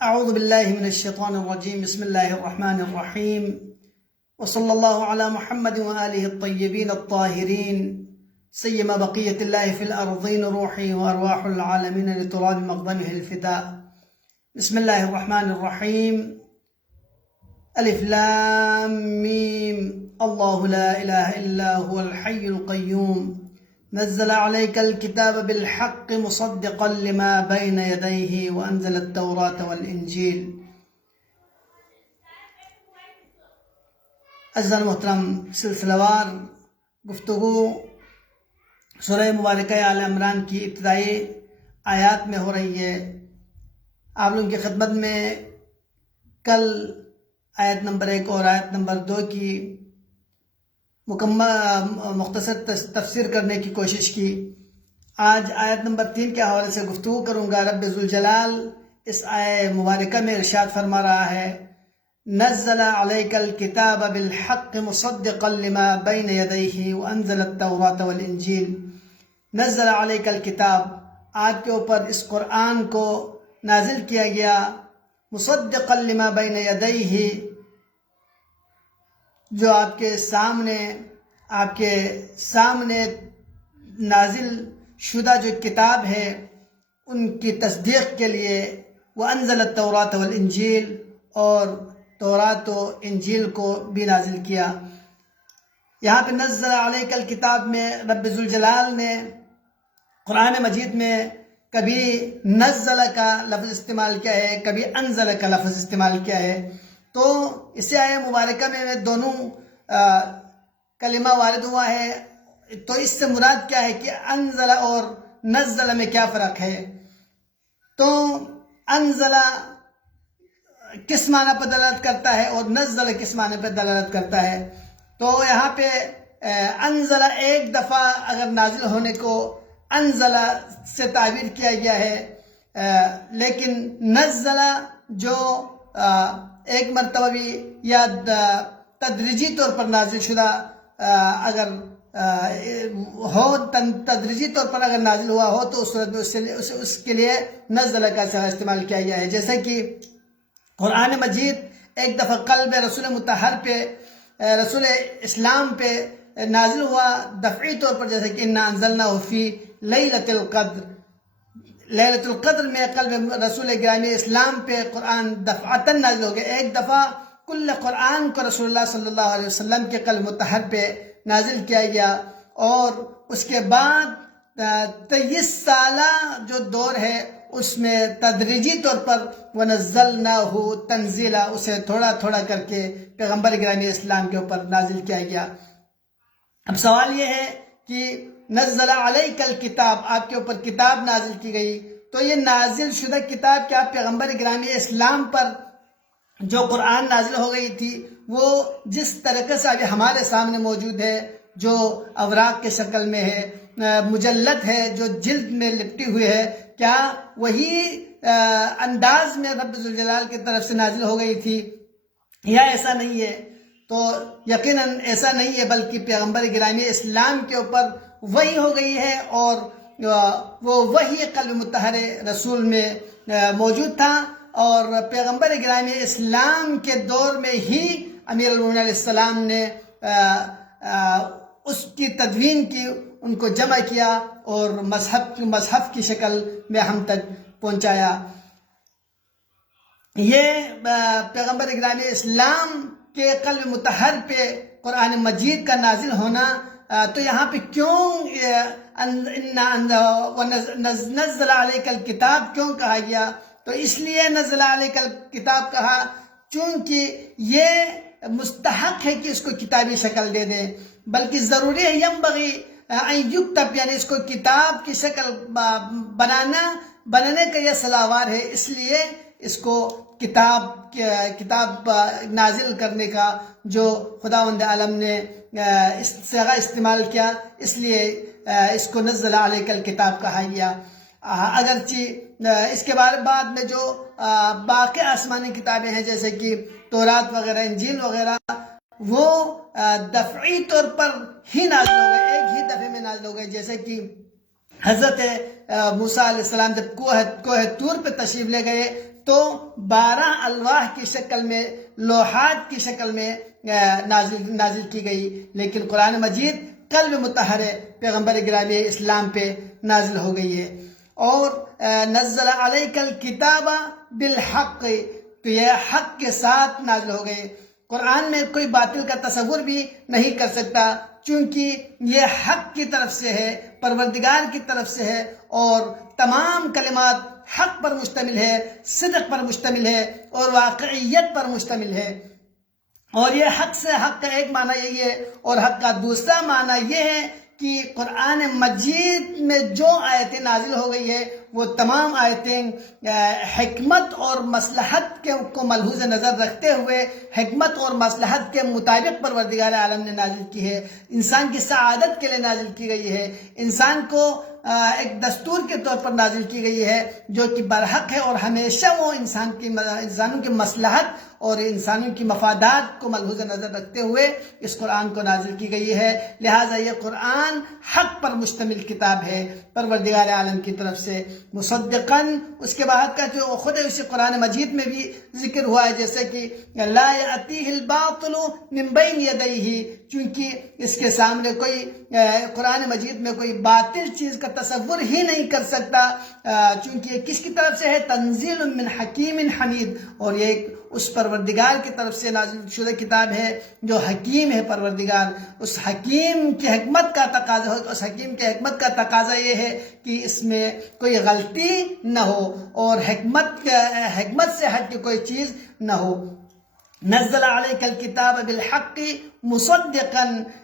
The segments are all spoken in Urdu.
أعوذ بالله من الشيطان الرجيم. بسم الله الرحمن الرحيم. وصلى الله على محمد وآله الطيبين الطاهرين سيما بقية الله في الأرضين روحي وأرواح العالمين لتراب مقدمه الفداء. بسم الله الرحمن الرحيم. ألف لام ميم. الله لا إله إلا هو الحي القيوم نزل عليك الكتاب بالحق مصدقا لما بين يديه وأنزل التوراة والإنجيل. عزیزان محترم، سلسلہ وار گفتگو سورہ مبارکہ آل عمران کی ابتدائی آیات میں ہو رہی ہے. آپ لوگوں کی خدمت میں کل آیت نمبر 1 اور آیت نمبر 2 کی مختصر تفسیر کرنے کی کوشش کی. آج آیت نمبر 3 کے حوالے سے گفتگو کروں گا. رب ذوالجلال اس آیت مبارکہ میں ارشاد فرما رہا ہے: نزل علیک الکتاب بالحق مصدقا لما بین یدیہ وانزل التوراۃ والانجیل. نزل علیک الکتاب، آپ کے اوپر اس قرآن کو نازل کیا گیا، مصدقا لما بین یدیہ، جو آپ کے سامنے نازل شدہ جو کتاب ہے ان کی تصدیق کے لیے. وانزل التوراۃ والانجیل، اور تورات و انجیل کو بھی نازل کیا. یہاں پہ نزل علیک الکتاب میں رب ذوالجلال نے قرآن مجید میں کبھی نزل کا لفظ استعمال کیا ہے، کبھی انزل کا لفظ استعمال کیا ہے. تو اس آیت مبارکہ میں دونوں کلمہ وارد ہوا ہے. تو اس سے مراد کیا ہے کہ انزل اور نزل میں کیا فرق ہے؟ تو انزل کس معنی پر دلالت کرتا ہے اور نزل کس معنی پر دلالت کرتا ہے؟ تو یہاں پہ انزل ایک دفعہ اگر نازل ہونے کو انزل سے تعبیر کیا گیا ہے، لیکن نزل جو ایک مرتبہ بھی یا تدریجی طور پر نازل شدہ اگر ہو، تدریجی طور پر اگر نازل ہوا ہو تو اس صورت میں اس کے لیے نزل کا استعمال کیا گیا ہے. جیسے کہ قرآن مجید ایک دفعہ قلب رسول مطہر پہ، رسول اسلام پہ نازل ہوا دفعی طور پر، جیسے کہ انا انزلناہ فی لیلۃ القدر. لیلۃ القدر میں قلب رسول گرامی اسلام پہ قرآن دفعتاً نازل ہو گیا. ایک دفعہ کل قرآن کو رسول اللہ صلی اللہ علیہ وسلم کے قلب مطہر پہ نازل کیا گیا. اور اس کے بعد 23 سالہ جو دور ہے اس میں تدریجی طور پر وَنَزَّلْنَاهُ تَنزِيلًا، اسے تھوڑا تھوڑا کر کے پیغمبر گرامی اسلام کے اوپر نازل کیا گیا. اب سوال یہ ہے کہ نزل علیک الکتاب، آپ کے اوپر کتاب نازل کی گئی، تو یہ نازل شدہ کتاب کیا پیغمبر گرامی اسلام پر جو قرآن نازل ہو گئی تھی وہ جس طریقے سے ابھی ہمارے سامنے موجود ہے، جو اوراق کے شکل میں ہے، مجلد ہے، جو جلد میں لپٹی ہوئی ہے، کیا وہی انداز میں رب ذوالجلال کی طرف سے نازل ہو گئی تھی یا ایسا نہیں ہے؟ تو یقیناً ایسا نہیں ہے، بلکہ پیغمبر گرامی اسلام کے اوپر وحی ہو گئی ہے، اور وہ وحی قلب مطہر رسول میں موجود تھا. اور پیغمبر گرامی اسلام کے دور میں ہی امیر المومنین علیہ السلام نے اس کی تدوین کی، ان کو جمع کیا اور مصحف کی شکل میں ہم تک پہنچایا. یہ پیغمبر گرامی اسلام کے قلب مطہر پہ قرآن مجید کا نازل ہونا، تو یہاں پہ کیوں نزل علیک الکتاب کیوں کہا گیا؟ تو اس لیے نزل علیک الکتاب کہا چونکہ یہ مستحق ہے کہ اس کو کتابی شکل دے دیں، بلکہ ضروری ہے ینبغی ان یکتب، یعنی اس کو کتاب کی شکل بنانے کا یہ صلاحوار ہے. اس لیے اس کو کتاب نازل کرنے کا جو خداوند عالم نے صیغہ استعمال کیا، اس لیے اس کو نزل علیک الکتاب کہا گیا. اگرچہ اس کے بعد میں جو باقی آسمانی کتابیں ہیں جیسے کہ تورات وغیرہ، انجیل وغیرہ، وہ دفعی طور پر ہی نازل ہو گئے، ایک ہی دفعے میں نازل ہو گئے. جیسے کہ حضرت موسیٰ علیہ السلام جب کوہ طور پہ تشریف لے گئے تو 12 الواح کی شکل میں، لوحات کی شکل میں نازل کی گئی، لیکن قرآن مجید قلب مطہر پیغمبر گرامی اسلام پہ نازل ہو گئی ہے۔ اور نزل علیک الکتاب بالحق، تو یہ حق کے ساتھ نازل ہو گئے۔ قرآن میں کوئی باطل کا تصور بھی نہیں کر سکتا، چونکہ یہ حق کی طرف سے ہے، پروردگار کی طرف سے ہے، اور تمام کلمات حق پر مشتمل ہے، صدق پر مشتمل ہے اور واقعیت پر مشتمل ہے۔ اور یہ حق سے حق کا ایک معنی یہی ہے، اور حق کا دوسرا معنی یہ ہے کہ قرآن مجید میں جو آیتیں نازل ہو گئی ہے وہ تمام آیتیں حکمت اور مصلحت کو ملحوظ نظر رکھتے ہوئے حکمت اور مصلحت کے مطابق پروردگار عالم نے نازل کی ہے، انسان کی سعادت کے لیے نازل کی گئی ہے، انسان کو ایک دستور کے طور پر نازل کی گئی ہے جو کہ برحق ہے، اور ہمیشہ وہ انسانوں کی مصلحت اور انسانوں کی مفادات کو ملحوظ نظر رکھتے ہوئے اس قرآن کو نازل کی گئی ہے۔ لہٰذا یہ قرآن حق پر مشتمل کتاب ہے پروردگار عالم کی طرف سے، مصدقاً۔ اس کے بعد کہتے ہیں خود اسی قرآن مجید میں بھی ذکر ہوا ہے، جیسے کہ لا یأتیہ الباطل من بین یدیہ، چونکہ اس کے سامنے کوئی قرآن مجید میں کوئی باطل چیز کا تصور ہی نہیں کر سکتا، چونکہ یہ کس کی طرف سے ہے؟ تنزیل من حکیم حمید، اور یہ اس پروردگار کی طرف سے نازل شدہ کتاب ہے جو حکیم ہے پروردگار۔ اس حکیم کی حکمت کا تقاضا ہو، اس حکیم کی حکمت کا تقاضا یہ ہے کہ اس میں کوئی غلطی نہ ہو اور حکمت سے ہٹ کے کوئی چیز نہ ہو۔ نزل علیک الکتاب بالحق مصدقا،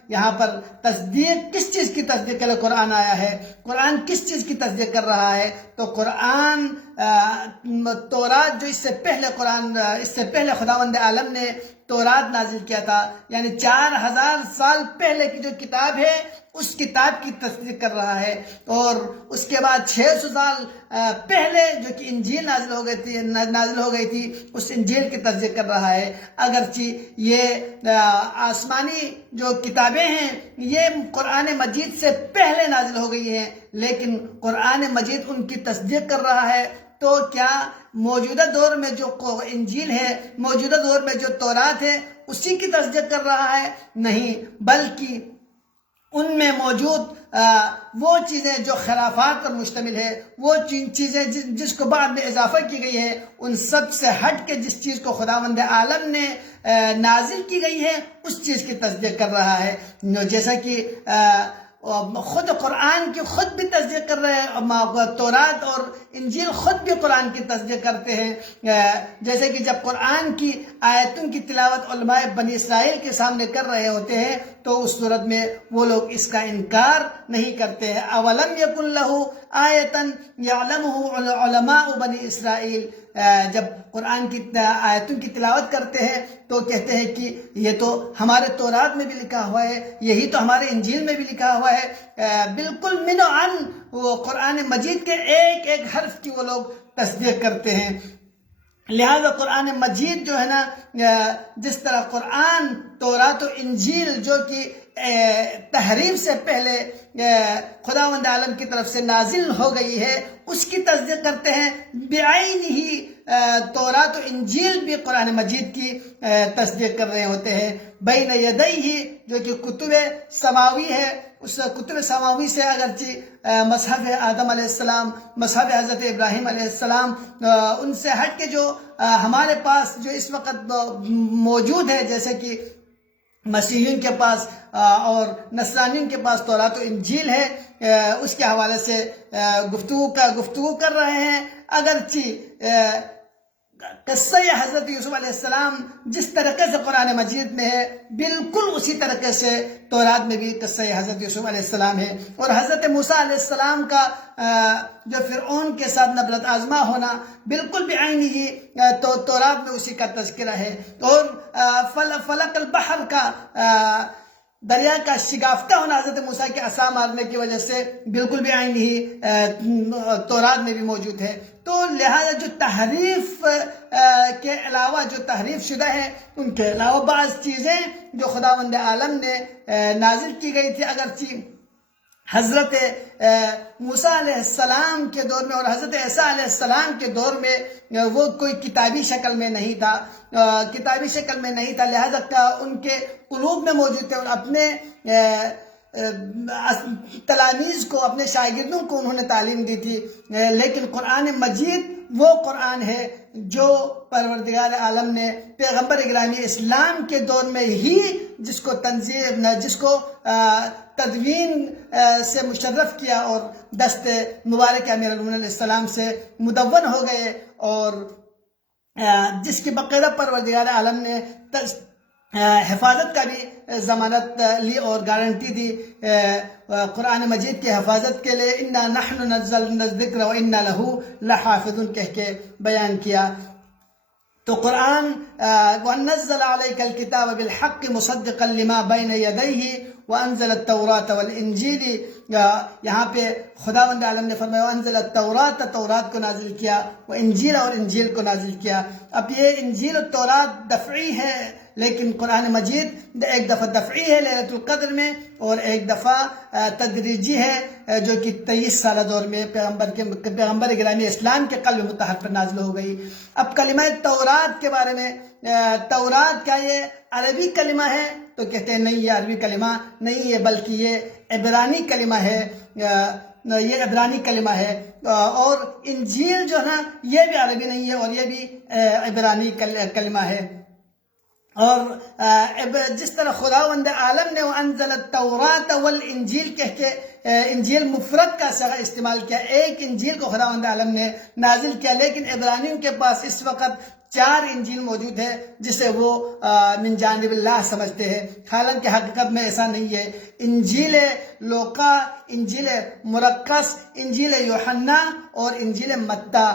یہاں پر تصدیق کس چیز کی تصدیق کے لیے قرآن آیا ہے؟ قرآن کس چیز کی تصدیق کر رہا ہے؟ تو قرآن تورات جو اس سے پہلے خداوند عالم نے تورات نازل کیا تھا، یعنی 4000 سال پہلے کی جو کتاب ہے اس کتاب کی تصدیق کر رہا ہے، اور اس کے بعد 600 سال پہلے جو کہ انجیل نازل ہو گئی تھی اس انجیل کی تصدیق کر رہا ہے۔ اگرچہ یہ آسمانی جو کتابیں ہیں یہ قرآن مجید سے پہلے نازل ہو گئی ہیں، لیکن قرآن مجید ان کی تصدیق کر رہا ہے، تو کیا موجودہ دور میں جو انجیل ہے، موجودہ دور میں جو تورات ہے اسی کی تصدیق کر رہا ہے؟ نہیں، بلکہ ان میں موجود وہ چیزیں جو خرافات پر مشتمل ہے، وہ چیزیں جس کو بعد میں اضافہ کی گئی ہے، ان سب سے ہٹ کے جس چیز کو خداوند عالم نے نازل کی گئی ہے اس چیز کی تصدیق کر رہا ہے۔ جیسا کہ خود قرآن کی خود بھی تصدیق کر رہے ہیں، تورات اور انجیل خود بھی قرآن کی تصدیق کرتے ہیں۔ جیسے کہ جب قرآن کی آیتوں کی تلاوت علماء بنی اسرائیل کے سامنے کر رہے ہوتے ہیں تو اس صورت میں وہ لوگ اس کا انکار نہیں کرتے ہیں۔ اولم یکن لہ آیۃ یعلمہ علماء بنی اسرائیل، جب قرآن کی آیتوں کی تلاوت کرتے ہیں تو کہتے ہیں کہ یہ تو ہمارے تورات میں بھی لکھا ہوا ہے، یہی تو ہمارے انجیل میں بھی لکھا ہوا ہے۔ بالکل من و عن وہ قرآن مجید کے ایک ایک حرف کی وہ لوگ تصدیق کرتے ہیں۔ لہذا قرآن مجید جو ہے نا، جس طرح قرآن تورات و انجیل جو کہ تحریف سے پہلے خداوند عالم کی طرف سے نازل ہو گئی ہے اس کی تصدیق کرتے ہیں، بعین ہی تورات و انجیل بھی قرآن مجید کی تصدیق کر رہے ہوتے ہیں۔ بین یدیہ جو کہ کتب سماوی ہے، اس کتب سماوی سے اگرچہ مصحف آدم علیہ السلام، مصحف حضرت ابراہیم علیہ السلام، ان سے ہٹ کے جو ہمارے پاس جو اس وقت موجود ہے، جیسے کہ مسیحیوں کے پاس اور نصرانیوں کے پاس تورات و انجیل ہے، اس کے حوالے سے گفتگو کر رہے ہیں۔ اگرچہ قصہ حضرت یوسف علیہ السلام جس طریقے سے قرآن مجید میں ہے بالکل اسی طریقے سے تورات میں بھی قصہ حضرت یوسف علیہ السلام ہے، اور حضرت موسیٰ علیہ السلام کا جو فرعون کے ساتھ نبرت آزما ہونا بالکل بعین ہی تورات میں اسی کا تذکرہ ہے، اور فلق البحر کا دریا کا شگافتہ ہونا حضرت موسیٰ کے عصا مارنے کی وجہ سے بالکل بھی عین ہی تورات میں بھی موجود ہے۔ تو لہذا جو تحریف کے علاوہ جو تحریف شدہ ہے ان کے علاوہ بعض چیزیں جو خداوند عالم نے نازل کی گئی تھی، اگرچہ حضرت موسیٰ علیہ السلام کے دور میں اور حضرت عیسیٰ علیہ السلام کے دور میں وہ کوئی کتابی شکل میں نہیں تھا، لہذا ان کے قلوب میں موجود تھے، اور اپنے تلاميذ کو، اپنے شاگردوں کو انہوں نے تعلیم دی تھی. لیکن قرآن مجید وہ قرآن ہے جو پروردگار عالم نے پیغمبر گرامی اسلام کے دور میں ہی جس کو تدوین سے مشرف کیا اور دست مبارک امیر المومنین علیہ السلام سے مدون ہو گئے، اور جس کی باقاعدہ پروردگار عالم نے حفاظت کا بھی ضمانت لی اور گارنٹی دی. قرآن مجید کی حفاظت کے لیے اِنَّا نَحْنُ نَزَّلْنَا الذِّكْرَ وَإِنَّا لَهُ لَحَافِظُونَ کہہ کے بیان کیا. تو قرآن وَنَزَّلَ عَلَيْكَ الْكِتَابَ بِالْحَقِّ مُصَدِّقًا لِمَا بَيْنَ يَدَيْهِ وَأَنزَلَ التَّوْرَاةَ وَالْإِنْجِيلِ. یہاں پہ خداوند عالم نے فرمایا وَأَنزَلَ التَّوْرَاةَ، تورات کو نازل کیا، وَإِنْجِيلَ اور انجیل کو نازل کیا. اب یہ انجیل اور تورات دفعی ہے، لیکن قرآن مجید ایک دفعہ دفعی ہے لیلۃ القدر میں، اور ایک دفعہ تدریجی ہے جو کہ 23 سالہ دور میں پیغمبر گرامی اسلام کے قلب مطہر پر نازل ہو گئی. اب کلمہ تورات کے بارے میں، تورات کیا یہ عربی کلمہ ہے؟ تو کہتے ہیں نہیں، یہ عربی کلمہ نہیں ہے، بلکہ یہ عبرانی کلمہ ہے. اور انجیل جو ہے نا یہ بھی عربی نہیں ہے، اور یہ بھی عبرانی کلمہ ہے. اور جس طرح خداوند عالم نے وَأَنزَلَ التَّوْرَاةَ وَالْإِنْجِيلَ کہہ کے انجیل مفرد کا صیغہ استعمال کیا، ایک انجیل کو خداوند عالم نے نازل کیا. لیکن عبرانیوں کے پاس اس وقت 4 انجیل موجود ہے جسے وہ من جانب اللہ سمجھتے ہیں، حالانکہ حقیقت میں ایسا نہیں ہے. انجیل لوقا، انجیل مرقس، انجیل یوحنا اور انجیل متی،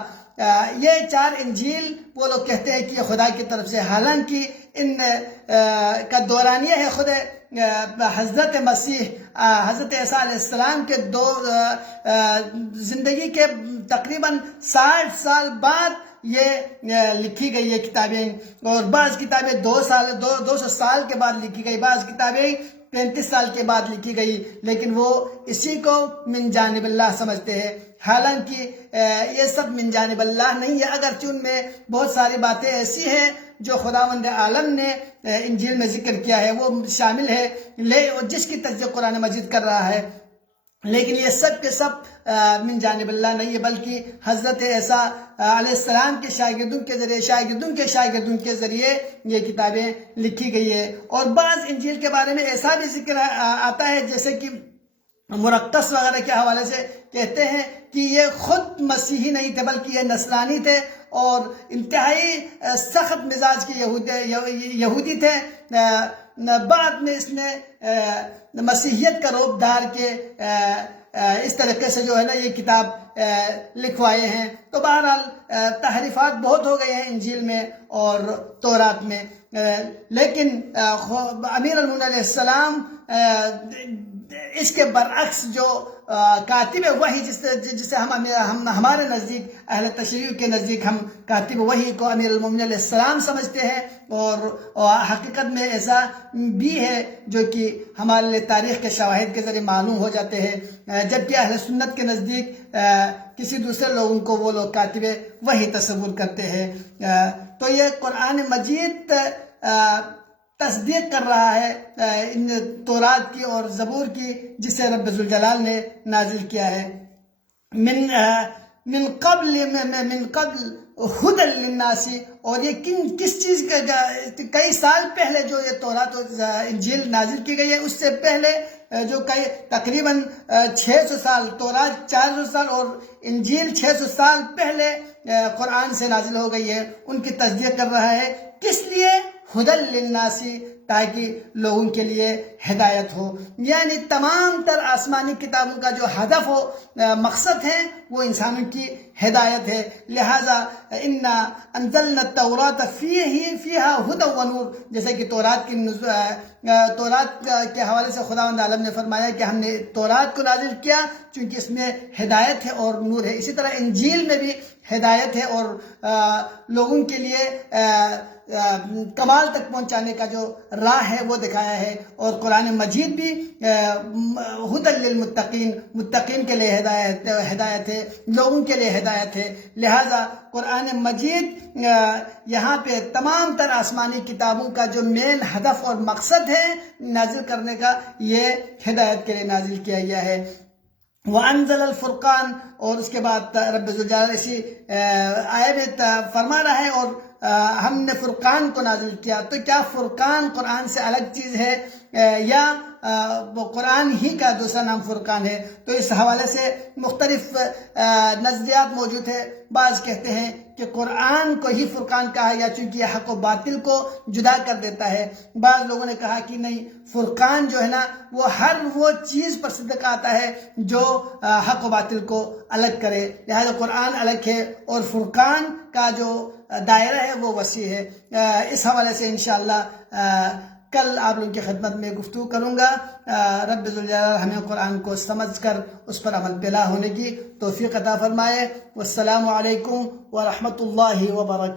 یہ 4 انجیل وہ لوگ کہتے ہیں کہ یہ خدا کی طرف سے، حالانکہ ان کا دورانیہ ہے خود حضرت مسیح، حضرت عیسیٰ علیہ السلام کے زندگی کے تقریباً 60 سال بعد یہ لکھی گئی یہ کتابیں، اور بعض کتابیں 200 سال کے بعد لکھی گئی، بعض کتابیں 35 سال کے بعد لکھی گئی، لیکن وہ اسی کو من جانب اللہ سمجھتے ہیں. حالانکہ یہ سب من جانب اللہ نہیں ہے، اگرچہ ان میں بہت ساری باتیں ایسی ہیں جو خداوند عالم نے انجیل میں ذکر کیا ہے وہ شامل ہے، جس کی تصدیق قرآن مجید کر رہا ہے. لیکن یہ سب کے سب من جانب اللہ نہیں ہے، بلکہ حضرت عیسیٰ علیہ السلام کے شاگردوں کے ذریعے، شاگردوں کے ذریعے یہ کتابیں لکھی گئی ہے. اور بعض انجیل کے بارے میں ایسا بھی ذکر آتا ہے جیسے کہ مرقس وغیرہ کے حوالے سے کہتے ہیں کہ یہ خود مسیحی نہیں تھے بلکہ یہ نصرانی تھے، اور انتہائی سخت مزاج کے یہودی تھے. بعد میں اس نے مسیحیت کا روپ دار کے اس طریقے سے جو ہے نا یہ کتاب لکھوائے ہیں. تو بہرحال تحریفات بہت ہو گئے ہیں انجیل میں اور تورات میں. لیکن امیر المومنین علیہ السلام اس کے برعکس جو کاتب وحی جسے ہم ہمارے نزدیک اہل تشیع کے نزدیک ہم کاتب وحی کو امیر المومنین علیہ السلام سمجھتے ہیں، اور حقیقت میں ایسا بھی ہے جو کہ ہمارے لیے تاریخ کے شواہد کے ذریعے معلوم ہو جاتے ہیں، جبکہ اہل سنت کے نزدیک کسی دوسرے لوگوں کو وہ لوگ کاتب وحی تصور کرتے ہیں. تو یہ قرآن مجید تصدیق کر رہا ہے ان تورات کی اور زبور کی جسے رب ذوالجلال نے نازل کیا ہے. من قبل ہدی للناس، اور یہ کس چیز کا کئی سال پہلے جو یہ تورات اور انجیل نازل کی گئی ہے، اس سے پہلے جو تقریباً 600 سال، تورات 400 سال اور انجیل 600 سال پہلے قرآن سے نازل ہو گئی ہے، ان کی تصدیق کر رہا ہے. کس لیے؟ ہدی للناس، تاکہ لوگوں کے لیے ہدایت ہو. یعنی تمام تر آسمانی کتابوں کا جو ہدف ہو، مقصد ہے، وہ انسانوں کی ہدایت ہے. لہذا انا انزلنا التوراۃ فیہا ہدی ونور، جیسے کہ تورات کے حوالے سے خداوند عالم نے فرمایا کہ ہم نے تورات کو نازل کیا چونکہ اس میں ہدایت ہے اور نور ہے. اسی طرح انجیل میں بھی ہدایت ہے اور لوگوں کے لیے کمال تک پہنچانے کا جو راہ ہے وہ دکھایا ہے، اور قرآن مجید بھی ہدی للمتقین، متقین کے لیے ہدایت ہے، لوگوں کے لیے ہدایت ہے۔ لہٰذا قرآن مجید یہاں پہ تمام تر آسمانی کتابوں کا جو مین ہدف اور مقصد ہے نازل کرنے کا، یہ ہدایت کے لیے نازل کیا گیا ہے۔ وَأَنزَلَ الْفُرْقَانَ، اور اس کے بعد رب ذوالجلال اسی آیت میں فرما رہا ہے اور ہم نے فرقان کو نازل کیا۔ تو کیا فرقان قرآن سے الگ چیز ہے یا وہ قرآن ہی کا دوسرا نام فرقان ہے؟ تو اس حوالے سے مختلف نظریات موجود ہے۔ بعض کہتے ہیں کہ قرآن کو ہی فرقان کہا گیا چونکہ یہ حق و باطل کو جدا کر دیتا ہے۔ بعض لوگوں نے کہا کہ نہیں، فرقان جو ہے نا وہ ہر وہ چیز پر صدق آتا ہے جو حق و باطل کو الگ کرے، لہذا قرآن الگ ہے اور فرقان کا جو دائرہ ہے وہ وسیع ہے۔ اس حوالے سے انشاءاللہ کل آپ لوگوں کی خدمت میں گفتگو کروں گا۔ رب ذوالجلال ہمیں قرآن کو سمجھ کر اس پر عمل پیرا ہونے کی توفیق عطا فرمائے۔ والسلام علیکم ورحمۃ اللہ وبرکاتہ۔